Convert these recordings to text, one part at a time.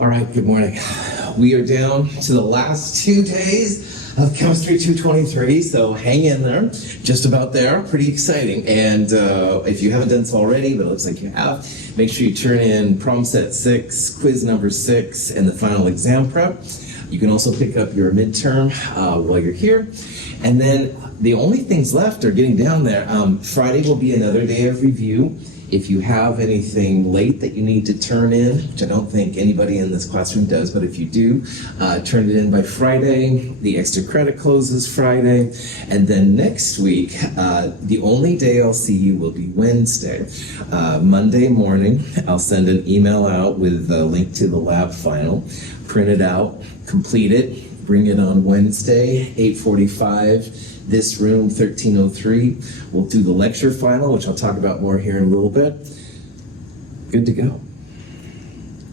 All right, good morning. We are down to the last 2 days of Chemistry 223, so hang in there. Just about there, pretty exciting. And if you haven't done so already, but it looks like you have, make sure you turn in problem set 6, quiz number 6, and the final exam prep. You can also pick up your midterm while you're here. And then the only things left are getting down there. Friday will be another day of review. If you have anything late that you need to turn in, which I don't think anybody in this classroom does, but if you do, turn it in by Friday. The extra credit closes Friday. And then next week, the only day I'll see you will be Wednesday. Monday morning, I'll send an email out with a link to the lab final. Print it out, complete it, bring it on Wednesday, 8:45. This room, 1303. We'll do the lecture final, which I'll talk about more here in a little bit. Good to go.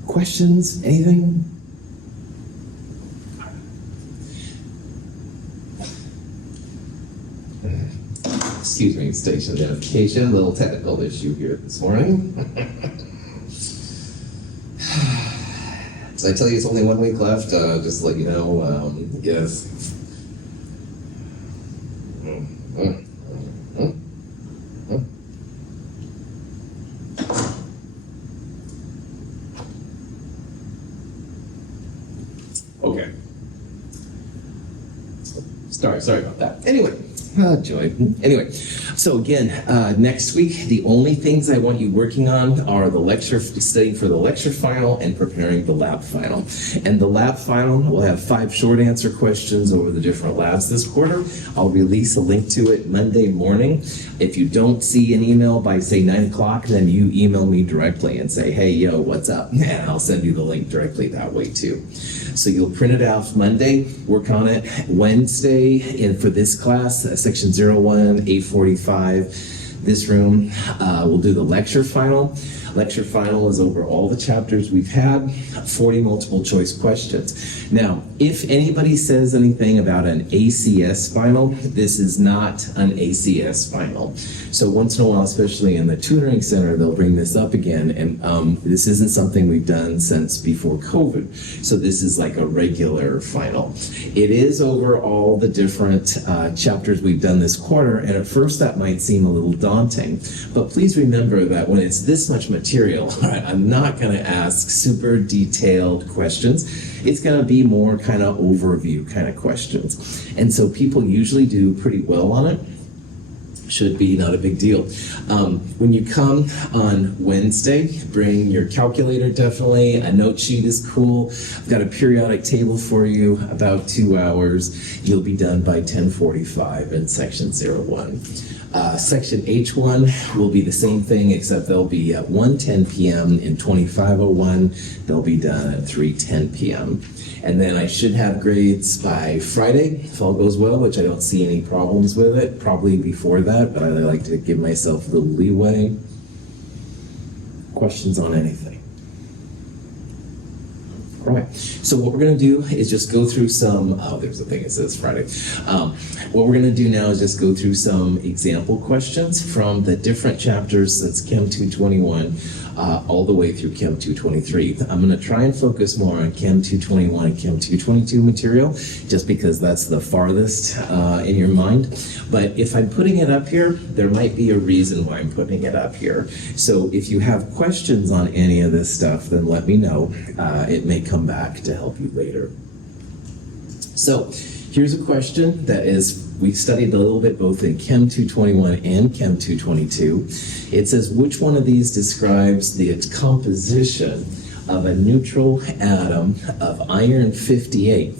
Questions? Anything? Excuse me, station identification. A little technical issue here this morning. Did I tell you it's only 1 week left? Just to let you know, yes. Okay. Sorry about that. Anyway, joy. Anyway, so again, next week, the only things I want you working on are the lecture, studying for the lecture final and preparing the lab final. And the lab final will have 5 short answer questions over the different labs this quarter. I'll release a link to it Monday morning. If you don't see an email by, say, 9 o'clock, then you email me directly and say, hey, yo, what's up? And I'll send you the link directly that way, too. So you'll print it out Monday, work on it Wednesday, and for this class, section 01, 845, this room, we'll do the lecture final. Lecture final is over all the chapters we've had, 40 multiple choice questions. Now, if anybody says anything about an ACS final, this is not an ACS final. So once in a while, especially in the tutoring center, they'll bring this up again, and this isn't something we've done since before COVID. So this is like a regular final. It is over all the different chapters we've done this quarter, and at first that might seem a little daunting, but please remember that when it's this much material, all right, I'm not going to ask super detailed questions. It's going to be more kind of overview kind of questions. And so people usually do pretty well on it. Should be not a big deal. When you come on Wednesday, bring your calculator definitely. A note sheet is cool. I've got a periodic table for you, about 2 hours. You'll be done by 10:45 in section 01. Section H1 will be the same thing, except they'll be at 1:10 p.m. in 2501. They'll be done at 3:10 p.m. And then I should have grades by Friday, if all goes well, which I don't see any problems with it. Probably before that, but I like to give myself a little leeway. Questions on anything? All right, so what we're going to do is just go through some, there's a thing that says Friday. What we're going to do now is just go through some example questions from the different chapters since Chem 221 all the way through Chem 223. I'm going to try and focus more on Chem 221 and Chem 222 material, just because that's the farthest in your mind. But if I'm putting it up here, there might be a reason why I'm putting it up here. So if you have questions on any of this stuff, then let me know. It may come back to help you later. So here's a question that we studied a little bit both in Chem 221 and Chem 222. It says, which one of these describes the composition of a neutral atom of iron 58?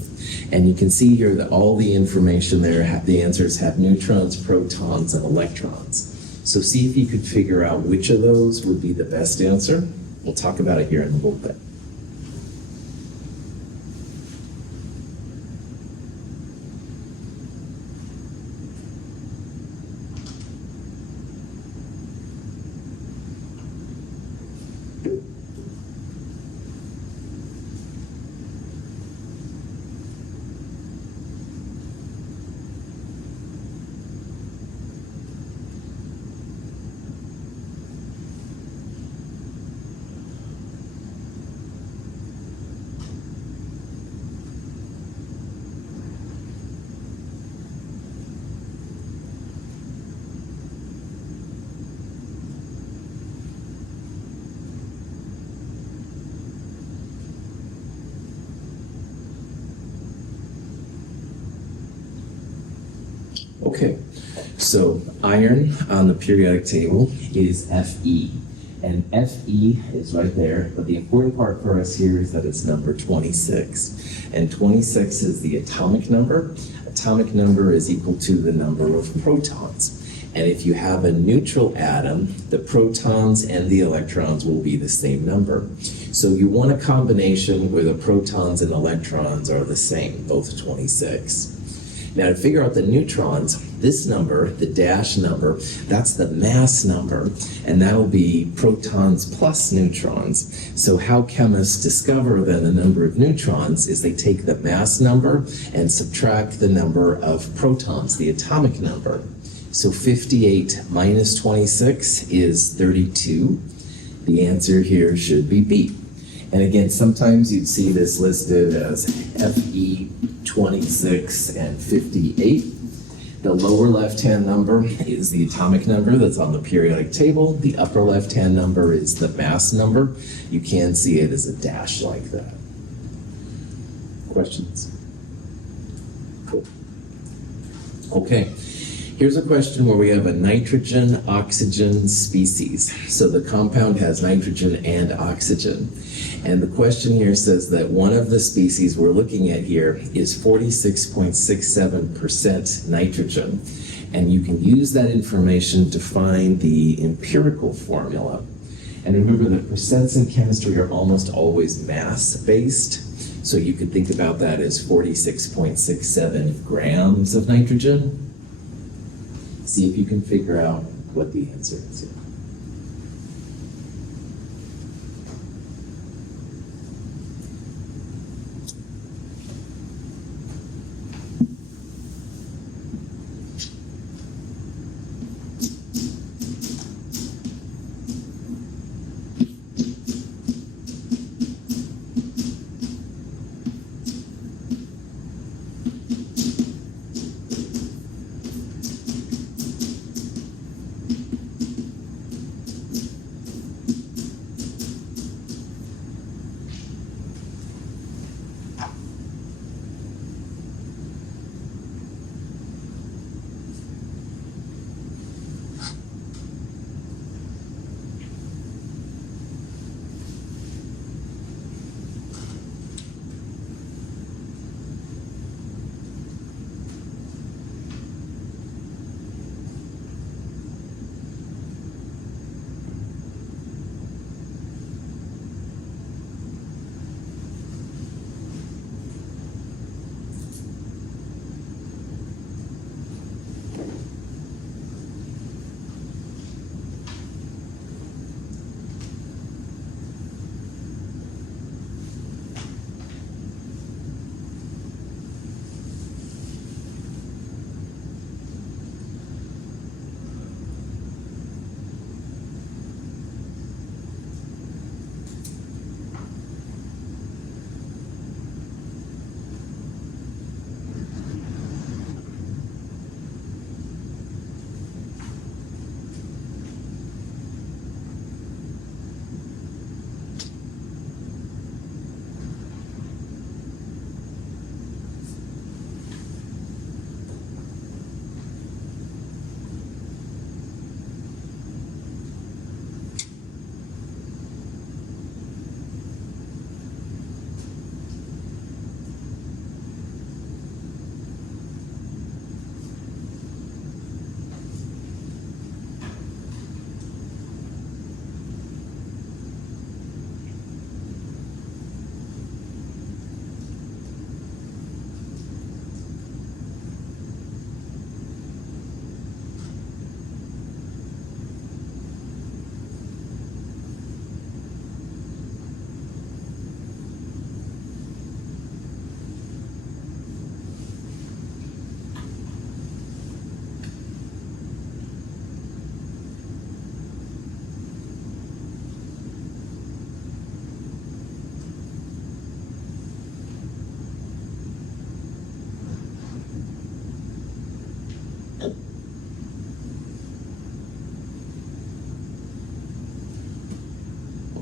And you can see here that all the information there, the answers have neutrons, protons, and electrons. So see if you could figure out which of those would be the best answer. We'll talk about it here in a little bit. Okay, so iron on the periodic table is Fe. And Fe is right there, but the important part for us here is that it's number 26. And 26 is the atomic number. Atomic number is equal to the number of protons. And if you have a neutral atom, the protons and the electrons will be the same number. So you want a combination where the protons and electrons are the same, both 26. Now to figure out the neutrons, this number, the dash number, that's the mass number, and that'll be protons plus neutrons. So how chemists discover then the number of neutrons is they take the mass number and subtract the number of protons, the atomic number. So 58 minus 26 is 32. The answer here should be B. And again, sometimes you'd see this listed as Fe 26 and 58. The lower left-hand number is the atomic number that's on the periodic table. The upper left-hand number is the mass number. You can see it as a dash like that. Questions? Cool. Okay. Here's a question where we have a nitrogen-oxygen species. So the compound has nitrogen and oxygen. And the question here says that one of the species we're looking at here is 46.67% nitrogen. And you can use that information to find the empirical formula. And remember that percents in chemistry are almost always mass-based. So you could think about that as 46.67 grams of nitrogen. See if you can figure out what the answer is here.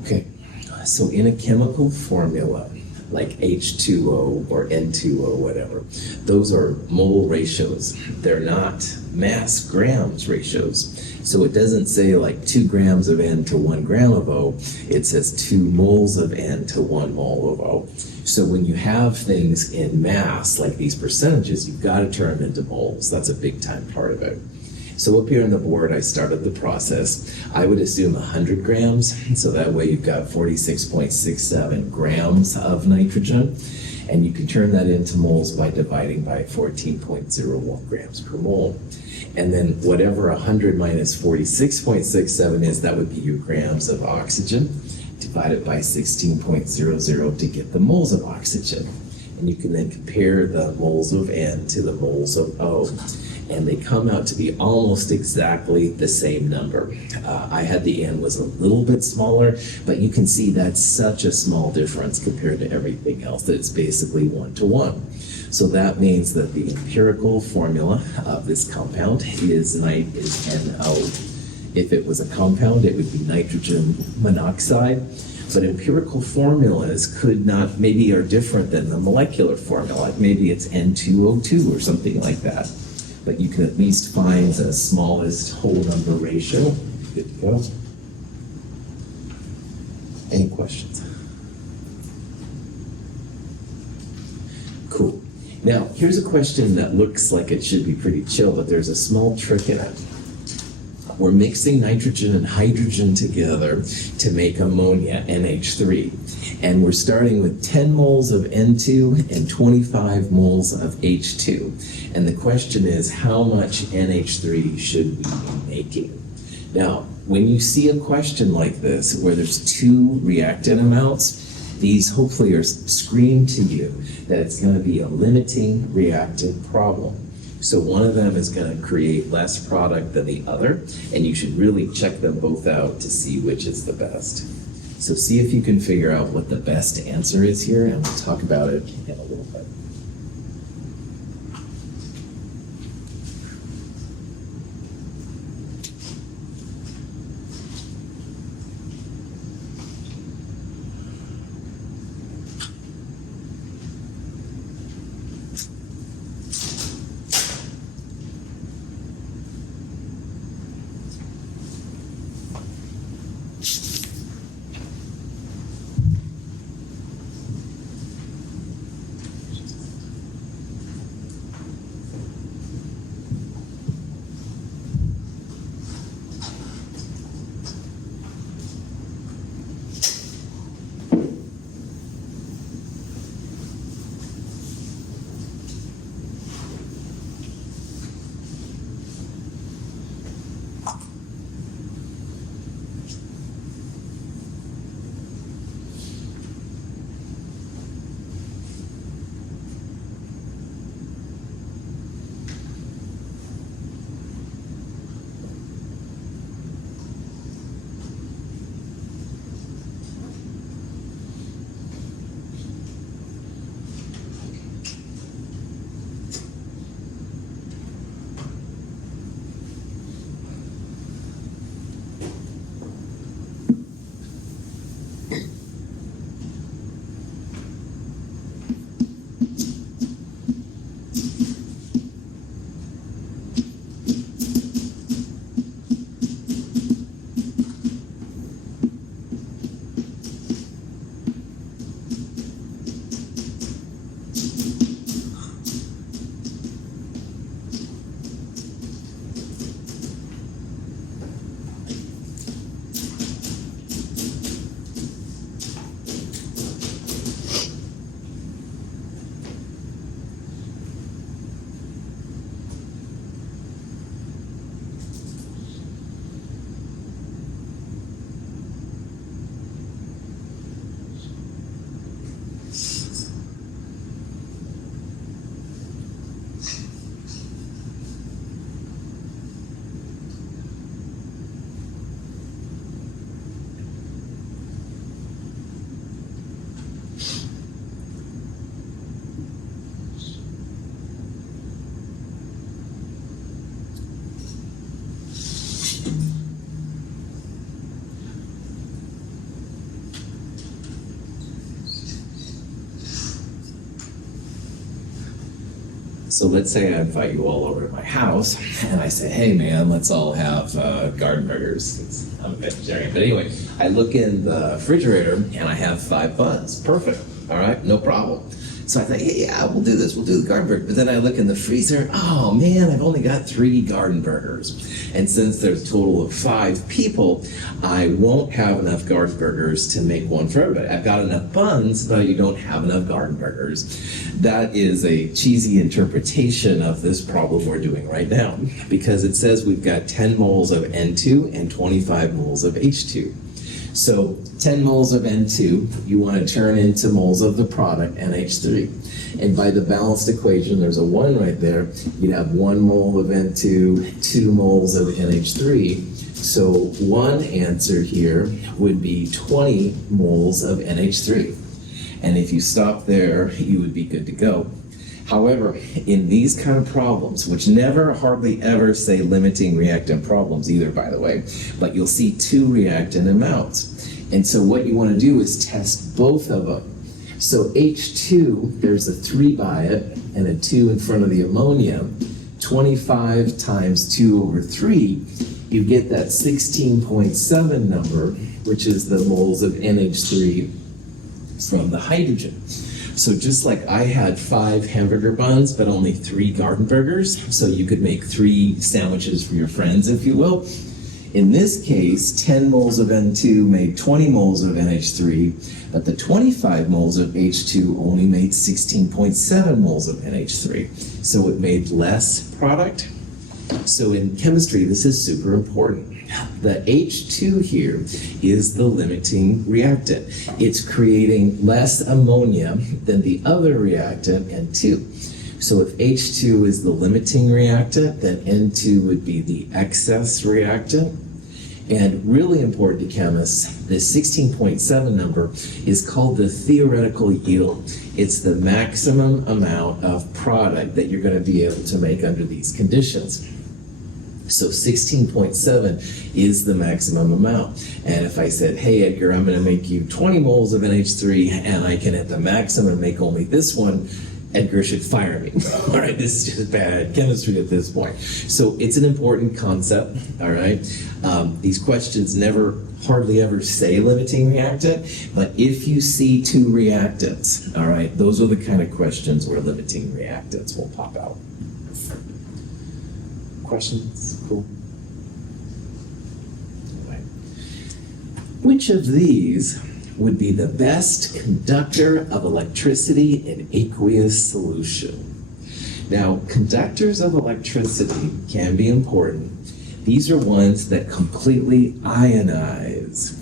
Okay, so in a chemical formula, like H2O or N2O, whatever. Those are mole ratios. They're not mass grams ratios. So it doesn't say like 2 grams of N to 1 gram of O. It says 2 moles of N to 1 mole of O. So when you have things in mass, like these percentages, you've got to turn them into moles. That's a big time part of it. So up here on the board, I started the process. I would assume 100 grams, so that way you've got 46.67 grams of nitrogen, and you can turn that into moles by dividing by 14.01 grams per mole. And then whatever 100 minus 46.67 is, that would be your grams of oxygen, divided by 16.00 to get the moles of oxygen. And you can then compare the moles of N to the moles of O, and they come out to be almost exactly the same number. I had the N was a little bit smaller, but you can see that's such a small difference compared to everything else that it's basically 1 to 1. So that means that the empirical formula of this compound is NO. If it was a compound, it would be nitrogen monoxide. But empirical formulas maybe are different than the molecular formula. Maybe it's N2O2 or something like that. But you can at least find the smallest whole number ratio. Good to go. Any questions? Cool. Now, here's a question that looks like it should be pretty chill, but there's a small trick in it. We're mixing nitrogen and hydrogen together to make ammonia, NH3. And we're starting with 10 moles of N2 and 25 moles of H2. And the question is, how much NH3 should we be making? Now, when you see a question like this, where there's 2 reactant amounts, these hopefully are screamed to you that it's going to be a limiting reactant problem. So one of them is going to create less product than the other, and you should really check them both out to see which is the best. So see if you can figure out what the best answer is here, and we'll talk about it in a little bit. So let's say I invite you all over to my house, and I say, hey man, let's all have garden burgers. I'm a vegetarian. But anyway, I look in the refrigerator, and I have 5 buns. Perfect. All right, no problem. So I thought, yeah, we'll do this. We'll do the garden burger. But then I look in the freezer. Oh, man, I've only got 3 garden burgers. And since there's a total of 5 people, I won't have enough garden burgers to make one for everybody. I've got enough buns, but you don't have enough garden burgers. That is a cheesy interpretation of this problem we're doing right now, because it says we've got 10 moles of N2 and 25 moles of H2. So 10 moles of N2, you want to turn into moles of the product, NH3. And by the balanced equation, there's a 1 right there, you'd have 1 mole of N2, 2 moles of NH3. So one answer here would be 20 moles of NH3. And if you stop there, you would be good to go. However, in these kind of problems, which never hardly ever say limiting reactant problems either, by the way, but you'll see 2 reactant amounts. And so what you want to do is test both of them. So H2, there's a 3 by it and a 2 in front of the ammonia. 25 times 2 over 3, you get that 16.7 number, which is the moles of NH3 from the hydrogen. So just like I had 5 hamburger buns, but only 3 garden burgers, so you could make 3 sandwiches for your friends, if you will. In this case, 10 moles of N2 made 20 moles of NH3, but the 25 moles of H2 only made 16.7 moles of NH3. So it made less product. So in chemistry, this is super important. The H2 here is the limiting reactant. It's creating less ammonia than the other reactant, N2. So if H2 is the limiting reactant, then N2 would be the excess reactant. And really important to chemists, the 16.7 number is called the theoretical yield. It's the maximum amount of product that you're going to be able to make under these conditions. So 16.7 is the maximum amount. And if I said, hey, Edgar, I'm going to make you 20 moles of NH3 and I can at the maximum make only this one, Edgar should fire me. All right, this is just bad chemistry at this point. So it's an important concept, all right? These questions never hardly ever say limiting reactant, but if you see 2 reactants, all right, those are the kind of questions where limiting reactants will pop out. Questions? Cool. Anyway. Which of these would be the best conductor of electricity in aqueous solution? Now, conductors of electricity can be important. These are ones that completely ionize.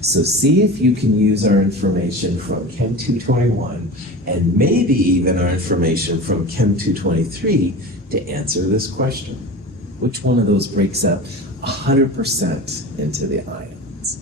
So see if you can use our information from Chem 221 and maybe even our information from Chem 223 to answer this question. Which one of those breaks up 100% into the ions?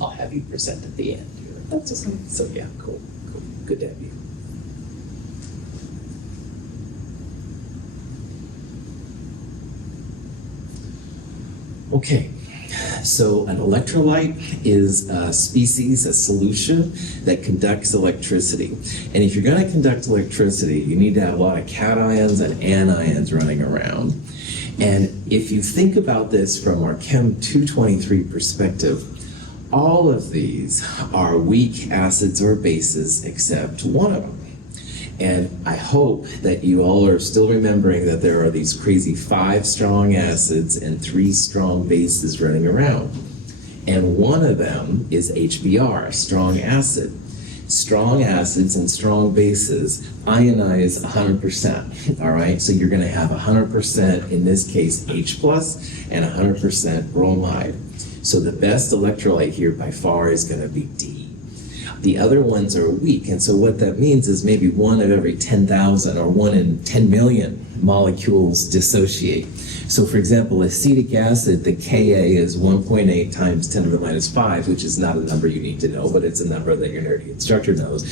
I'll have you present at the end here. That's just so yeah, cool. Good to have you. Okay, so an electrolyte is a species, a solution that conducts electricity. And if you're going to conduct electricity, you need to have a lot of cations and anions running around. And if you think about this from our Chem 223 perspective, all of these are weak acids or bases except one of them. And I hope that you all are still remembering that there are these crazy 5 strong acids and 3 strong bases running around. And one of them is HBr, a strong acid. Strong acids and strong bases ionize 100%, all right? So you're gonna have 100%, in this case, H plus, and 100% bromide. So the best electrolyte here by far is gonna be D. The other ones are weak, and so what that means is maybe 1 of every 10,000 or 1 in 10 million molecules dissociate. So for example, acetic acid, the Ka is 1.8 times 10 to the minus 5, which is not a number you need to know, but it's a number that your nerdy instructor knows.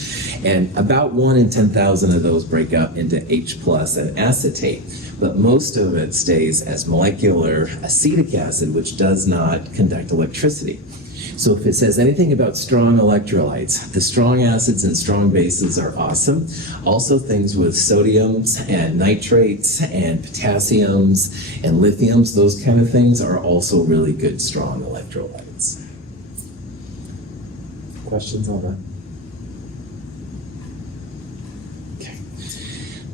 And about 1 in 10,000 of those break up into H plus and acetate. But most of it stays as molecular acetic acid, which does not conduct electricity. So if it says anything about strong electrolytes, the strong acids and strong bases are awesome. Also things with sodiums and nitrates and potassiums and lithiums, those kind of things are also really good strong electrolytes. Questions on that? Okay.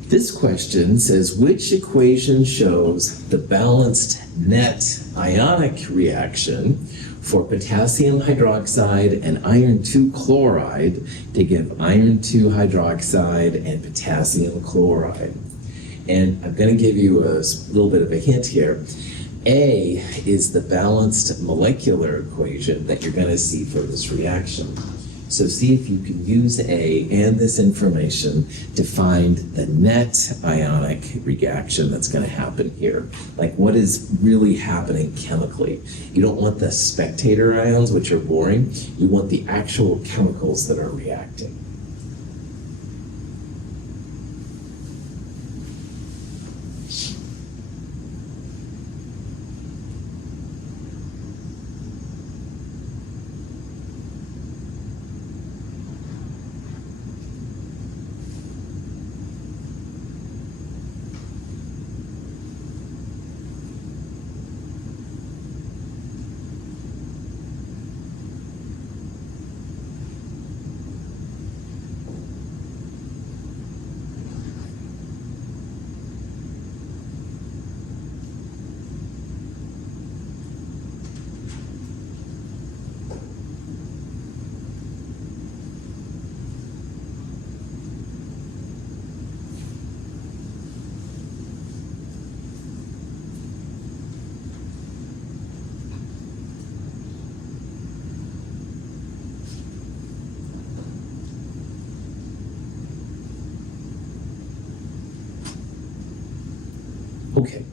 This question says, which equation shows the balanced net ionic reaction for potassium hydroxide and iron 2 chloride to give iron 2 hydroxide and potassium chloride? And I'm going to give you a little bit of a hint here. A is the balanced molecular equation that you're going to see for this reaction. So see if you can use A and this information to find the net ionic reaction that's going to happen here. Like what is really happening chemically. You don't want the spectator ions, which are boring. You want the actual chemicals that are reacting. Okay,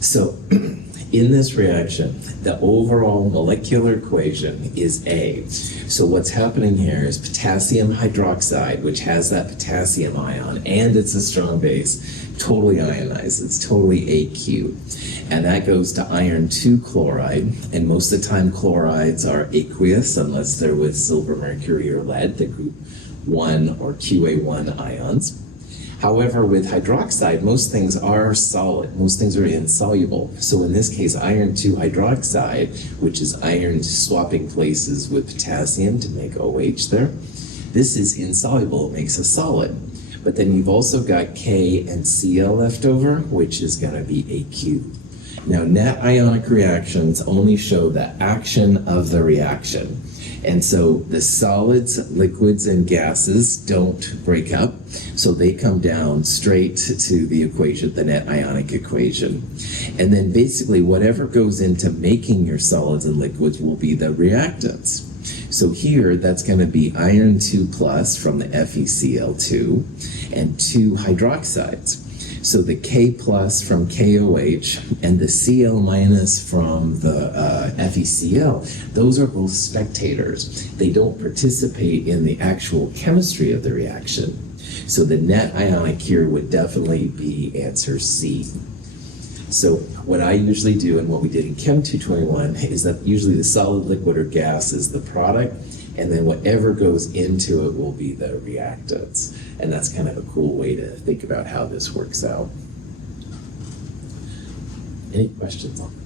so in this reaction, the overall molecular equation is A. So what's happening here is potassium hydroxide, which has that potassium ion, and it's a strong base, totally ionized. It's totally AQ. And that goes to iron 2 chloride, and most of the time chlorides are aqueous unless they're with silver, mercury, or lead, the group 1 or QA1 ions. However, with hydroxide, most things are solid. Most things are insoluble. So in this case, iron 2 hydroxide, which is iron swapping places with potassium to make OH there, this is insoluble. It makes a solid. But then you've also got K and Cl left over, which is going to be AQ. Now, net ionic reactions only show the action of the reaction. And so the solids, liquids, and gases don't break up, so they come down straight to the equation, the net ionic equation. And then basically whatever goes into making your solids and liquids will be the reactants. So here, that's going to be iron 2 plus from the FeCl2 and 2 hydroxides. So the K plus from KOH and the Cl minus from the FeCl, those are both spectators. They don't participate in the actual chemistry of the reaction. So the net ionic here would definitely be answer C. So what I usually do and what we did in Chem 221 is that usually the solid, liquid, or gas is the product, and then whatever goes into it will be the reactants. And that's kind of a cool way to think about how this works out. Any questions on that?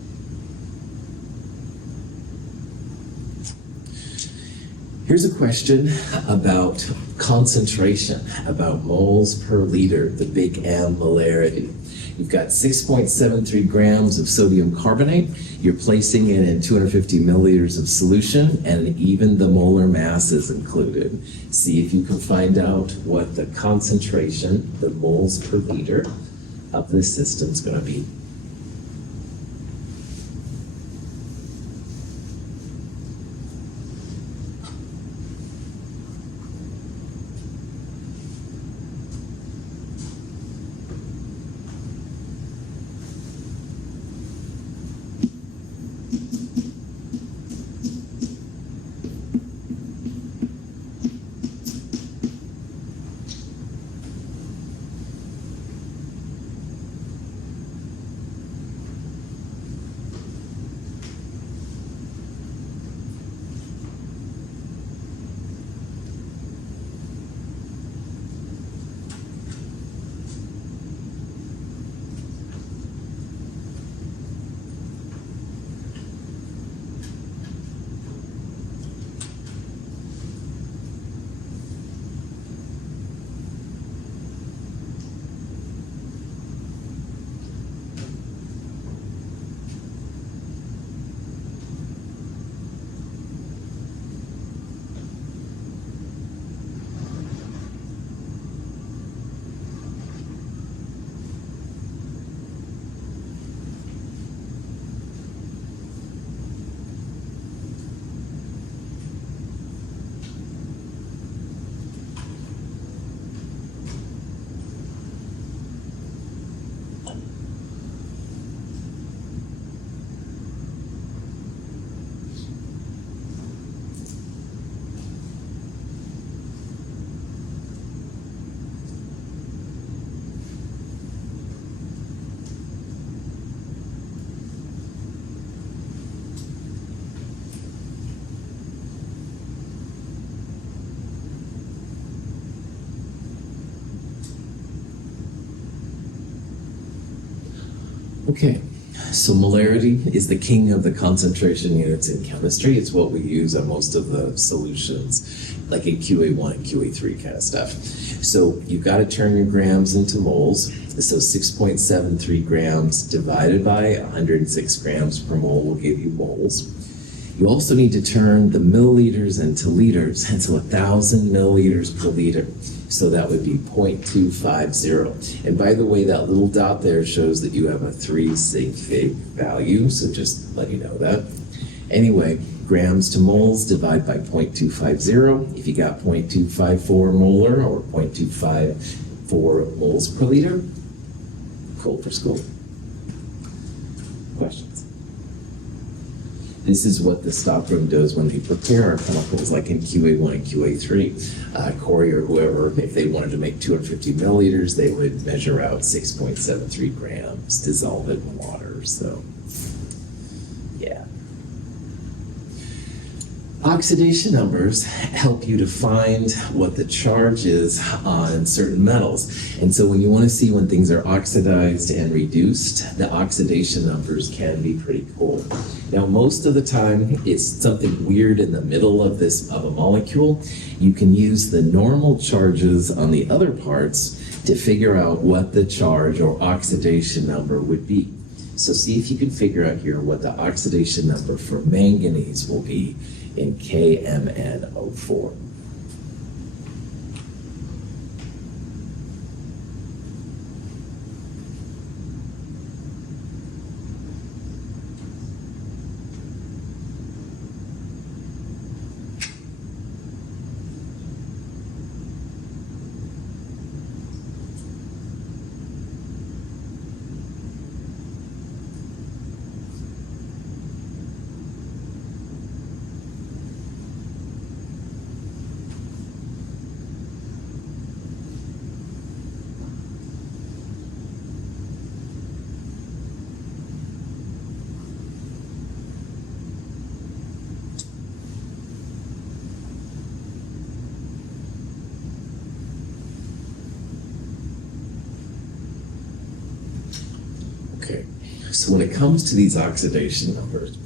Here's a question about concentration, about moles per liter, the big M molarity. You've got 6.73 grams of sodium carbonate. You're placing it in 250 milliliters of solution, and even the molar mass is included. See if you can find out what the concentration, the moles per liter of this system is going to be. Okay, so molarity is the king of the concentration units in chemistry. It's what we use on most of the solutions, like in QA1 and QA3 kind of stuff. So you've got to turn your grams into moles. So 6.73 grams divided by 106 grams per mole will give you moles. You also need to turn the milliliters into liters, and so 1,000 milliliters per liter. So that would be 0.250. And by the way, that little dot there shows that you have a 3 sig fig value, so just let you know that. Anyway, grams to moles divide by 0.250. If you got 0.254 molar or 0.254 moles per liter, cool for school. Questions? This is what the stockroom does when they prepare our chemicals, like in QA1 and QA3. Corey or whoever, if they wanted to make 250 milliliters, they would measure out 6.73 grams, dissolve it in water. So, yeah. Oxidation numbers help you to find what the charge is on certain metals. And so when you want to see when things are oxidized and reduced, the oxidation numbers can be pretty cool. Now, most of the time, it's something weird in the middle of a molecule. You can use the normal charges on the other parts to figure out what the charge or oxidation number would be. So see if you can figure out here what the oxidation number for manganese will be in KMnO4. Okay, so when it comes to these oxidation numbers,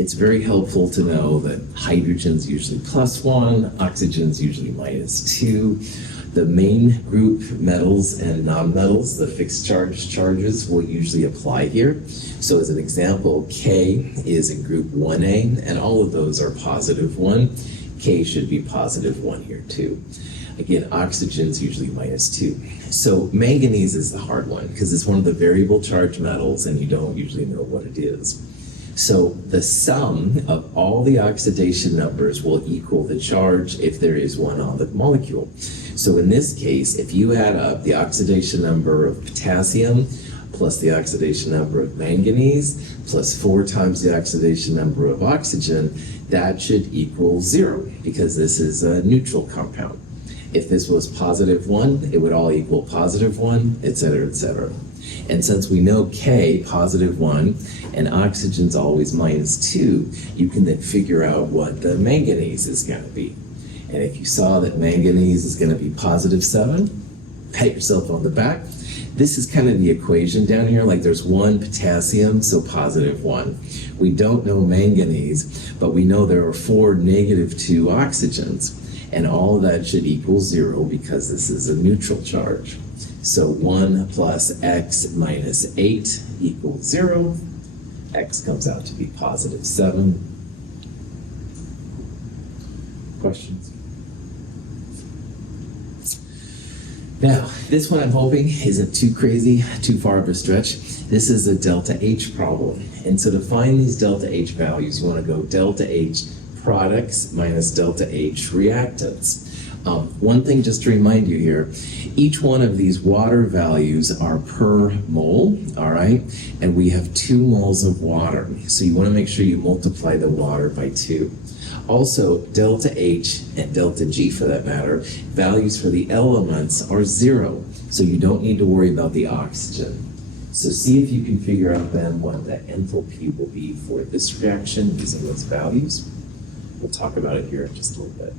It's very helpful to know that hydrogen's usually +1, oxygen's usually -2. The main group metals and nonmetals, the fixed charges, will usually apply here. So as an example, K is in group 1A, and all of those are +1. K should be +1 here too. Again, oxygen's usually -2. So manganese is the hard one because it's one of the variable charge metals and you don't usually know what it is. So the sum of all the oxidation numbers will equal the charge if there is one on the molecule. So in this case, if you add up the oxidation number of potassium plus the oxidation number of manganese plus 4 times the oxidation number of oxygen, that should equal 0 because this is a neutral compound. If this was +1, it would all equal +1, etc., etc. And since we know K, +1, and oxygen's always -2, you can then figure out what the manganese is going to be. And if you saw that manganese is going to be +7, pat yourself on the back. This is kind of the equation down here, like there's 1 potassium, so +1. We don't know manganese, but we know there are 4 -2 oxygens. And all of that should equal 0 because this is a neutral charge. So 1 plus x minus 8 equals 0. X comes out to be +7. Questions? Now, this one I'm hoping isn't too crazy, too far of a stretch. This is a delta H problem. And so to find these delta H values, you want to go delta H products minus delta H reactants. One thing just to remind you here, each one of these water values are per mole, all right? And we have 2 moles of water. So you want to make sure you multiply the water by 2. Also, delta H and delta G for that matter, values for the elements are 0. So you don't need to worry about the oxygen. So see if you can figure out then what the enthalpy will be for this reaction using those values. We'll talk about it here in just a little bit.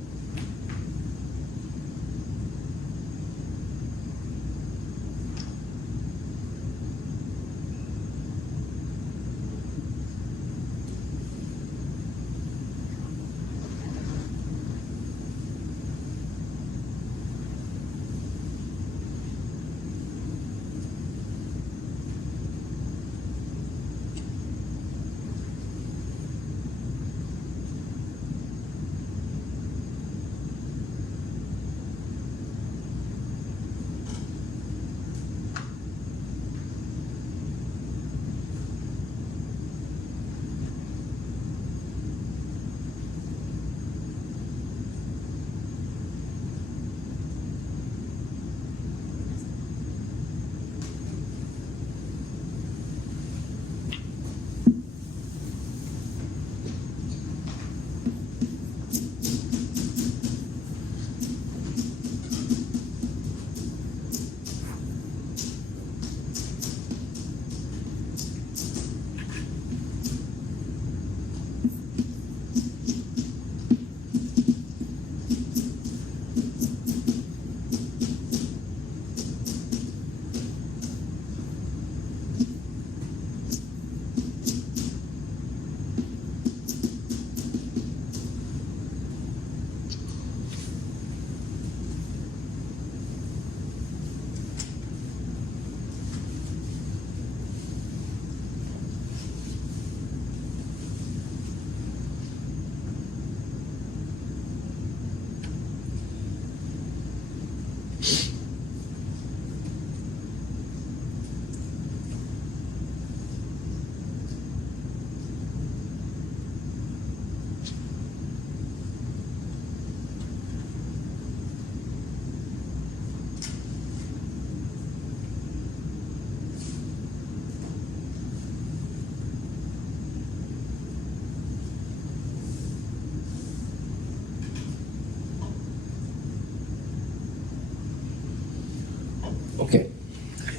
Okay,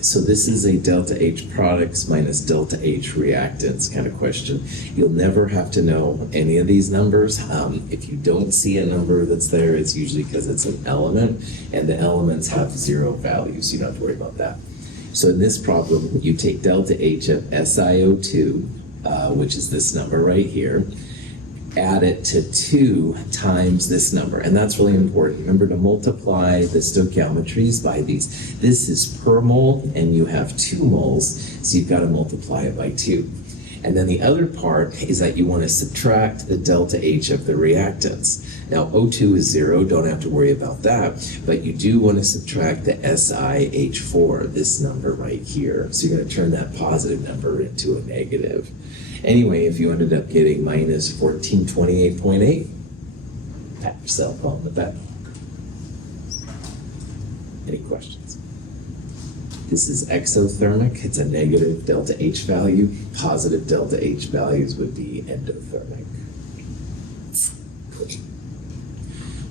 so this is a delta H products minus delta H reactants kind of question. You'll never have to know any of these numbers. If you don't see a number that's there, it's usually because it's an element, and the elements have 0 values, so you don't have to worry about that. So in this problem, you take delta H of SiO2 which is this number right here, add it to 2 times this number. And that's really important. Remember to multiply the stoichiometries by these. This is per mole, and you have 2 moles, so you've got to multiply it by 2. And then the other part is that you want to subtract the delta H of the reactants. Now, O2 is 0, don't have to worry about that, but you do want to subtract the SiH4, this number right here. So you're going to turn that positive number into a negative. Anyway, if you ended up getting minus 1428.8, pat yourself on the back. Any questions? This is exothermic. It's a negative delta H value. Positive delta H values would be endothermic.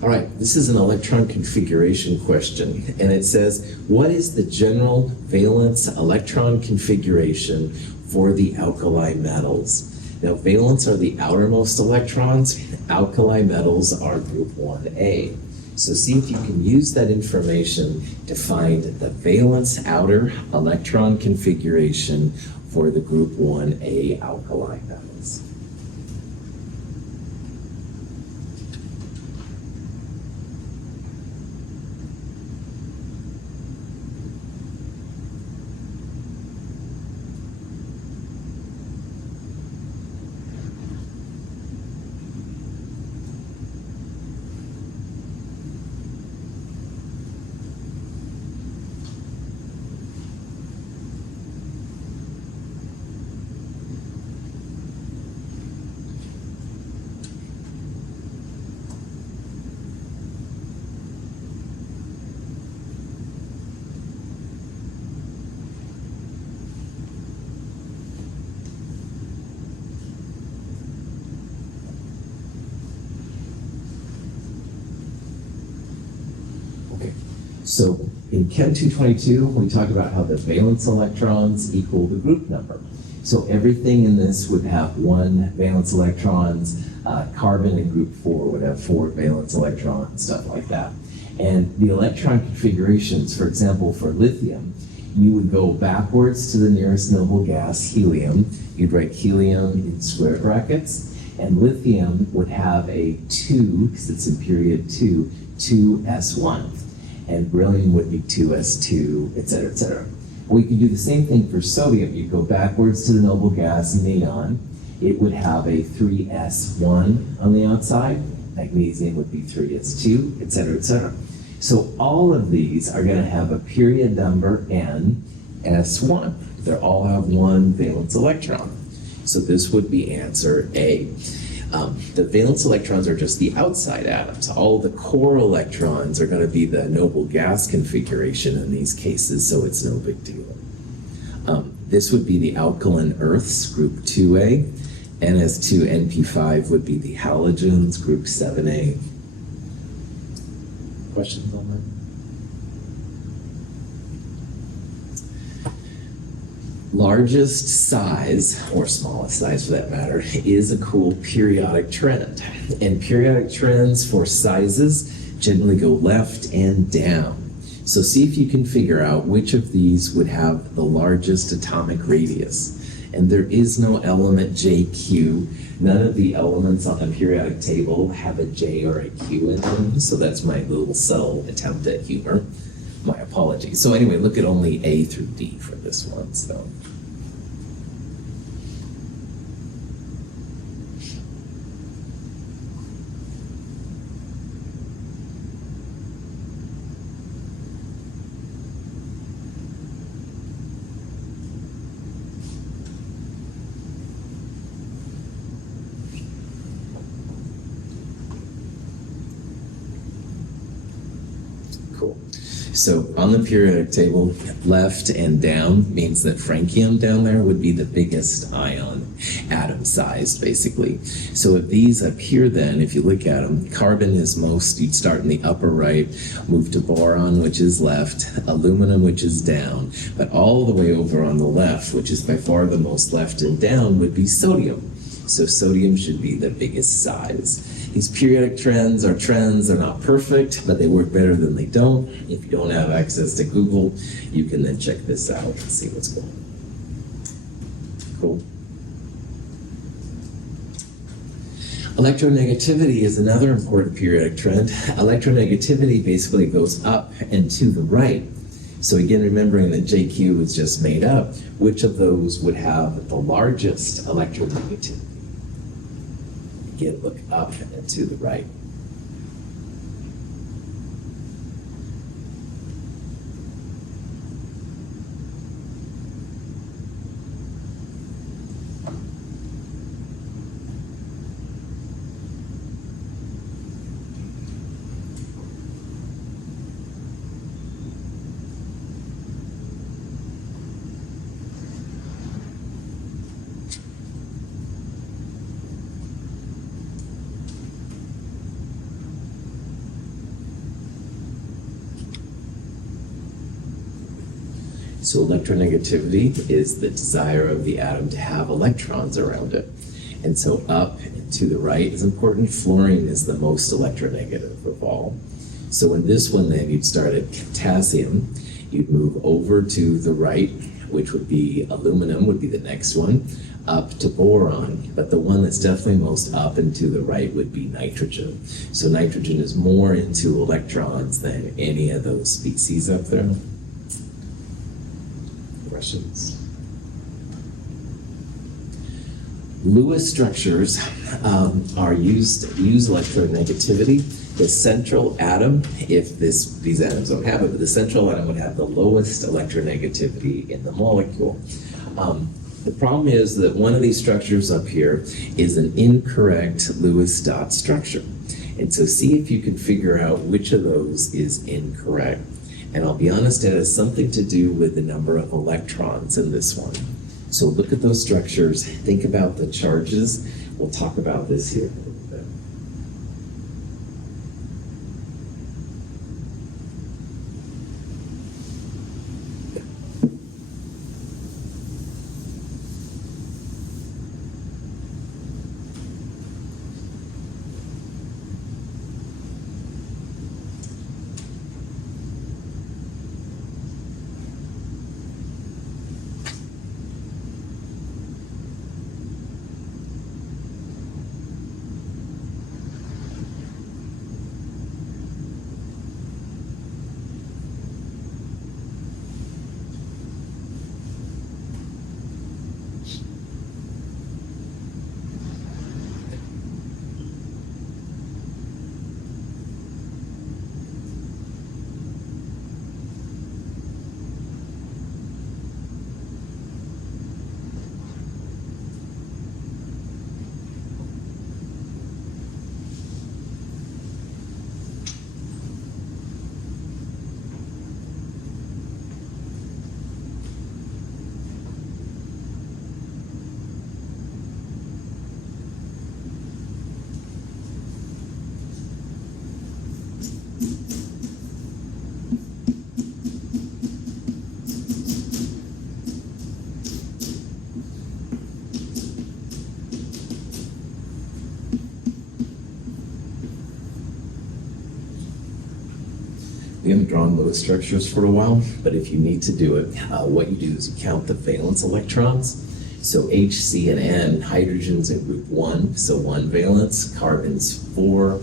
All right, this is an electron configuration question, and it says, what is the general valence electron configuration for the alkali metals? Now, valence are the outermost electrons. Alkali metals are group 1A. So see if you can use that information to find the valence outer electron configuration for the group 1A alkali metals. So in Chem 222, we talk about how the valence electrons equal the group number. So everything in this would have 1 valence electrons. Carbon in group 4 would have 4 valence electrons, stuff like that. And the electron configurations, for example, for lithium, you would go backwards to the nearest noble gas, helium. You'd write helium in square brackets. And lithium would have a 2, because it's in period 2, 2s1. And beryllium would be 2s2, et cetera, et cetera. We can do the same thing for sodium. You go backwards to the noble gas, neon. It would have a 3s1 on the outside. Magnesium would be 3s2, et cetera, et cetera. So all of these are going to have a period number n, s1. They all have 1 valence electron. So this would be answer A. The valence electrons are just the outside atoms. All the core electrons are going to be the noble gas configuration in these cases, so it's no big deal. This would be the alkaline earths, group 2A. NS2NP5 would be the halogens, group 7A. Questions on that? Largest size, or smallest size for that matter, is a cool periodic trend. And periodic trends for sizes generally go left and down. So see if you can figure out which of these would have the largest atomic radius. And there is no element JQ. None of the elements on the periodic table have a J or a Q in them. So that's my little subtle attempt at humor. My apologies. So anyway, look at only A through D for this one. So. So on the periodic table, left and down means that francium down there would be the biggest ion, atom sized basically. So if these up here then, if you look at them, carbon is most, you'd start in the upper right, move to boron, which is left, aluminum, which is down, but all the way over on the left, which is by far the most left and down, would be sodium. So sodium should be the biggest size. These periodic trends are not perfect, but they work better than they don't. If you don't have access to Google, you can then check this out and see what's going on. Cool. Electronegativity is another important periodic trend. Electronegativity basically goes up and to the right. So again, remembering that JQ was just made up, which of those would have the largest electronegativity? Again, look up and to the right. So electronegativity is the desire of the atom to have electrons around it. And so up and to the right is important. Fluorine is the most electronegative of all. So in this one then you'd start at potassium, you'd move over to the right, which would be aluminum would be the next one, up to boron. But the one that's definitely most up and to the right would be nitrogen. So nitrogen is more into electrons than any of those species up there. Questions? Lewis structures are used to use electronegativity. The central atom, if these atoms don't have it, but the central atom would have the lowest electronegativity in the molecule. The problem is that one of these structures up here is an incorrect Lewis dot structure. And so see if you can figure out which of those is incorrect. And I'll be honest, it has something to do with the number of electrons in this one. So look at those structures, think about the charges. We'll talk about this here. We haven't drawn Lewis structures for a while, but if you need to do it, what you do is you count the valence electrons. So H, C, and N, hydrogen's in group 1, so 1 valence, carbon's 4,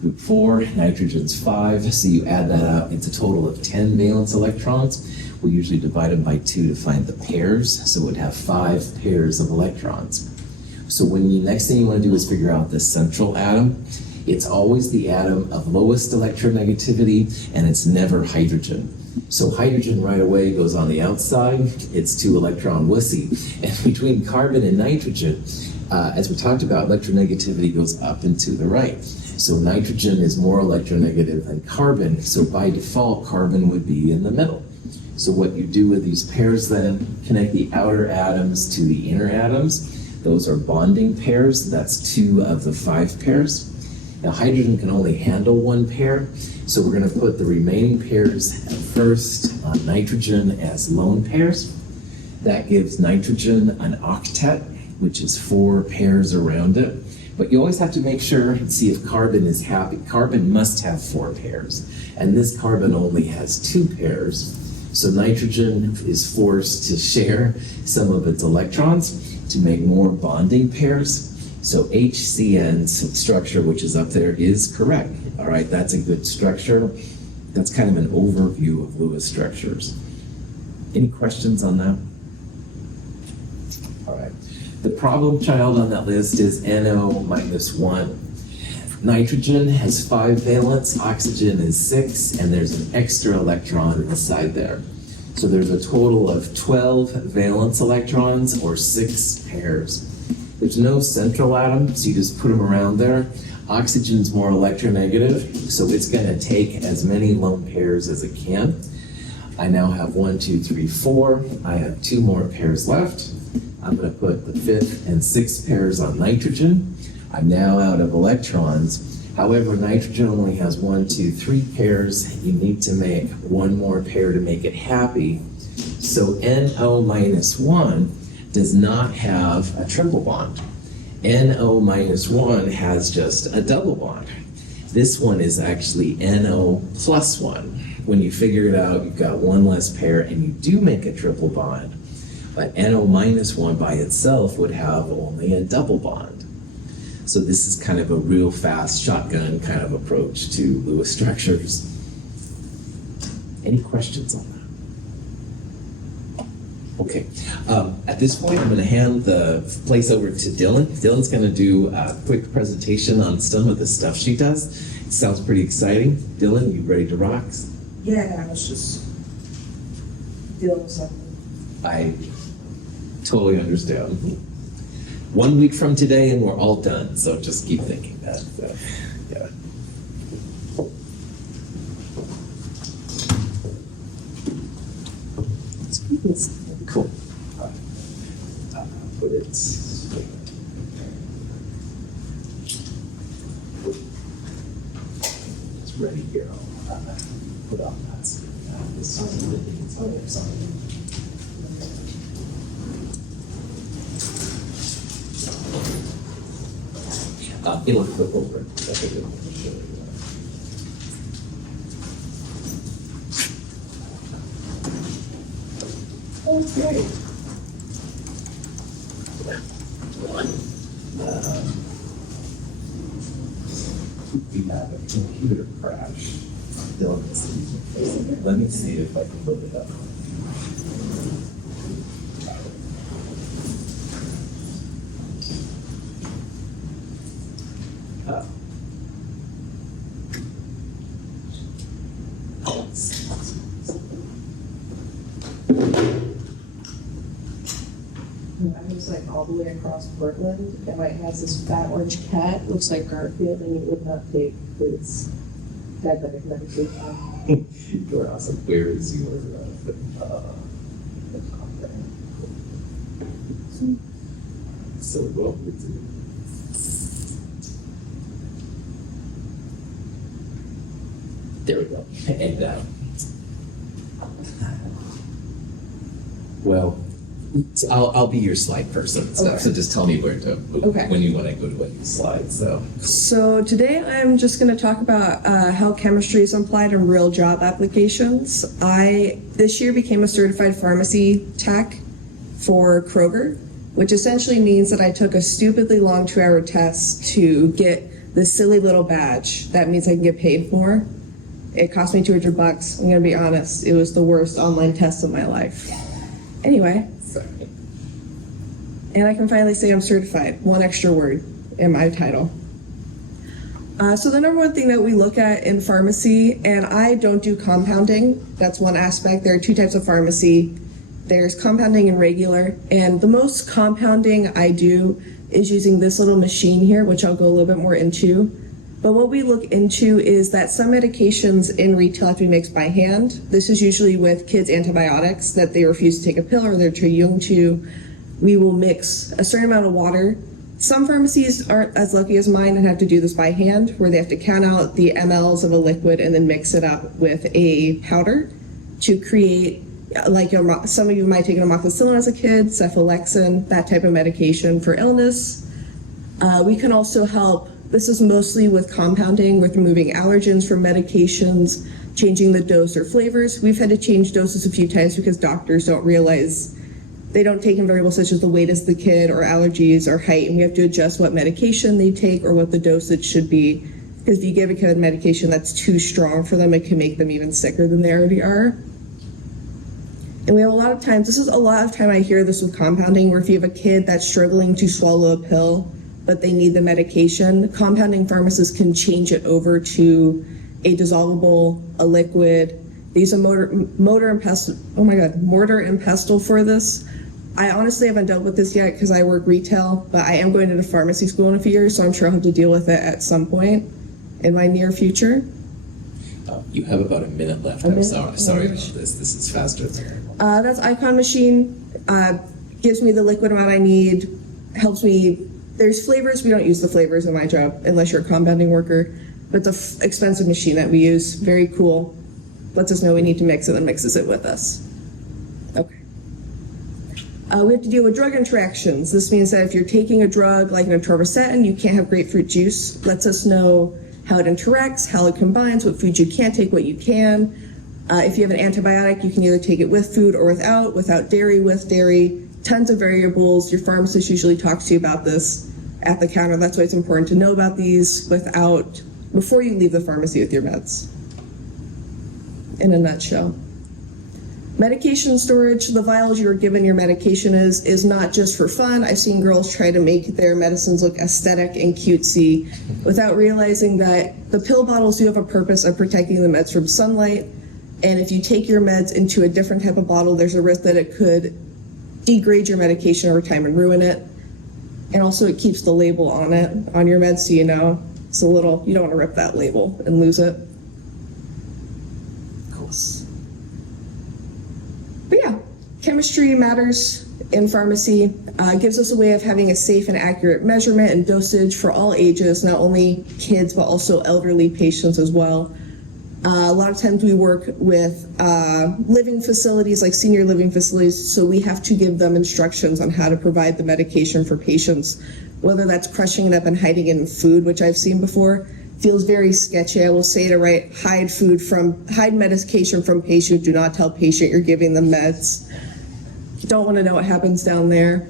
group 4, nitrogen's 5, so you add that out, it's a total of 10 valence electrons. We usually divide them by 2 to find the pairs, so it would have 5 pairs of electrons. So next thing you want to do is figure out the central atom. It's always the atom of lowest electronegativity, and it's never hydrogen. So hydrogen right away goes on the outside, it's 2 electron wussy. And between carbon and nitrogen, as we talked about, electronegativity goes up and to the right. So nitrogen is more electronegative than carbon, so by default, carbon would be in the middle. So what you do with these pairs then, connect the outer atoms to the inner atoms. Those are bonding pairs, that's 2 of the 5 pairs. Now hydrogen can only handle 1 pair, so we're going to put the remaining pairs at first on nitrogen as lone pairs. That gives nitrogen an octet, which is 4 pairs around it. But you always have to make sure and see if carbon is happy. Carbon must have 4 pairs, and this carbon only has 2 pairs. So nitrogen is forced to share some of its electrons to make more bonding pairs. So HCN's structure, which is up there, is correct. All right, that's a good structure. That's kind of an overview of Lewis structures. Any questions on that? All right. The problem child on that list is NO-1. Nitrogen has 5 valence, oxygen is 6, and there's an extra electron inside there. So there's a total of 12 valence electrons, or 6 pairs. There's no central atom, so you just put them around there. Oxygen's more electronegative, so it's going to take as many lone pairs as it can. I now have 1, 2, 3, 4. I have 2 more pairs left. I'm going to put the 5th and 6th pairs on nitrogen. I'm now out of electrons. However, nitrogen only has 1, 2, 3 pairs. You need to make 1 more pair to make it happy. So NO-1 does not have a triple bond. NO-1 has just a double bond. This one is actually NO+1. When you figure it out, you've got 1 less pair and you do make a triple bond. But NO-1 by itself would have only a double bond. So this is kind of a real fast shotgun kind of approach to Lewis structures. Any questions on that? Okay. At this point, I'm going to hand the place over to Dylan. Dylan's going to do a quick presentation on some of the stuff she does. It sounds pretty exciting. Dylan, you ready to rock? Yeah, I was just dealing with something. I totally understand. 1 week from today and we're all done, so just keep thinking that. So, yeah. Cool. Put it. It's ready here. I'll put on that. This is it'll flip over. Okay. We have a computer crash. Let me see if I can look it up. I was like all the way across Portland, and it has this fat orange cat, looks like Garfield, and it would not take his diabetic medication. You're awesome. Where is your so well, there we go. And well, I'll be your slide person. So, Okay. so just tell me where to Okay. when you want to go to what slide. So today I'm just going to talk about how chemistry is applied in real job applications. I this year became a certified pharmacy tech for Kroger, which essentially means that I took a stupidly long 2-hour test to get this silly little badge. That means I can get paid more. It cost me $200. I'm going to be honest. It was the worst online test of my life. Anyway. And I can finally say I'm certified. 1 extra word in my title. So the number 1 thing that we look at in pharmacy, and I don't do compounding. That's one aspect. There are 2 types of pharmacy. There's compounding and regular. And the most compounding I do is using this little machine here, which I'll go a little bit more into. But what we look into is that some medications in retail have to be mixed by hand. This is usually with kids' antibiotics that they refuse to take a pill or they're too young to. We will mix a certain amount of water. Some pharmacies aren't as lucky as mine and have to do this by hand, where they have to count out the mLs of a liquid and then mix it up with a powder to create, like some of you might take amoxicillin as a kid, cephalexin, that type of medication for illness. We can also help. This is mostly with compounding, with removing allergens from medications, changing the dose or flavors. We've had to change doses a few times because doctors don't realize They don't take in variables such as the weight of the kid or allergies or height, and we have to adjust what medication they take or what the dosage should be. Because if you give a kid medication that's too strong for them, it can make them even sicker than they already are. And we have a lot of times, this is a lot of time I hear this with compounding, where if you have a kid that's struggling to swallow a pill, but they need the medication, compounding pharmacists can change it over to a dissolvable, a liquid. They use a mortar and pestle for this. I honestly haven't dealt with this yet because I work retail, but I am going into pharmacy school in a few years, so I'm sure I'll have to deal with it at some point in my near future. You have about a minute left. I'm sorry about this. This is faster than That's Icon Machine. Gives me the liquid amount I need, helps me. There's flavors. We don't use the flavors in my job unless you're a compounding worker, but it's an expensive machine that we use. Very cool. Lets us know we need to mix it and mixes it with us. Okay. We have to deal with drug interactions. This means that if you're taking a drug like an atorvastatin, you can't have grapefruit juice. Lets us know how it interacts, how it combines, what foods you can't take, what you can. If you have an antibiotic, you can either take it with food or without dairy, with dairy. Tons of variables. Your pharmacist usually talks to you about this at the counter. That's why it's important to know about these before you leave the pharmacy with your meds. In a nutshell. Medication storage, the vials you're given your medication is not just for fun. I've seen girls try to make their medicines look aesthetic and cutesy without realizing that the pill bottles do have a purpose of protecting the meds from sunlight. And if you take your meds into a different type of bottle, there's a risk that it could degrade your medication over time and ruin it. And also it keeps the label on it, on your meds, so you know. It's you don't want to rip that label and lose it. But yeah, chemistry matters in pharmacy. Gives us a way of having a safe and accurate measurement and dosage for all ages, not only kids, but also elderly patients as well. A lot of times we work with living facilities, like senior living facilities, so we have to give them instructions on how to provide the medication for patients, whether that's crushing it up and hiding it in food, which I've seen before. Feels very sketchy. I will say to hide medication from patient. Do not tell patient you're giving them meds. Don't want to know what happens down there.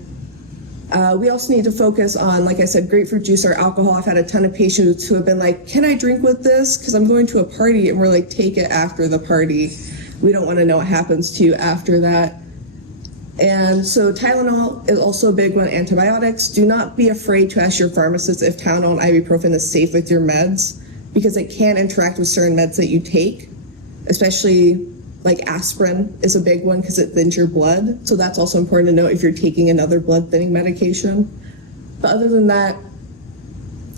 We also need to focus on, like I said, grapefruit juice or alcohol. I've had a ton of patients who have been like, can I drink with this? Because I'm going to a party, and we're like, take it after the party. We don't want to know what happens to you after that. And so Tylenol is also a big one. Antibiotics. Do not be afraid to ask your pharmacist if Tylenol and ibuprofen is safe with your meds, because it can interact with certain meds that you take, especially like aspirin is a big one because it thins your blood. So that's also important to know if you're taking another blood thinning medication. But other than that,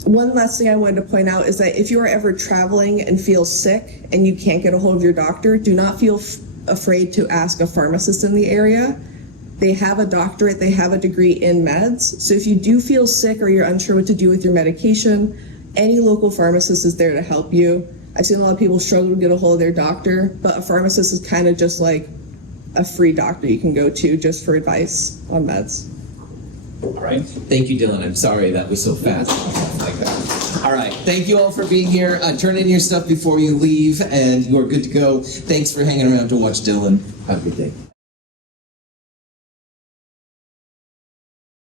one last thing I wanted to point out is that if you are ever traveling and feel sick and you can't get a hold of your doctor, do not feel afraid to ask a pharmacist in the area. They have a doctorate, they have a degree in meds. So if you do feel sick or you're unsure what to do with your medication, any local pharmacist is there to help you. I've seen a lot of people struggle to get a hold of their doctor, but a pharmacist is kind of just like a free doctor you can go to just for advice on meds. All right. Thank you, Dylan. I'm sorry that was so fast. Like that. All right. Thank you all for being here. Turn in your stuff before you leave, and you are good to go. Thanks for hanging around to watch Dylan. Have a good day.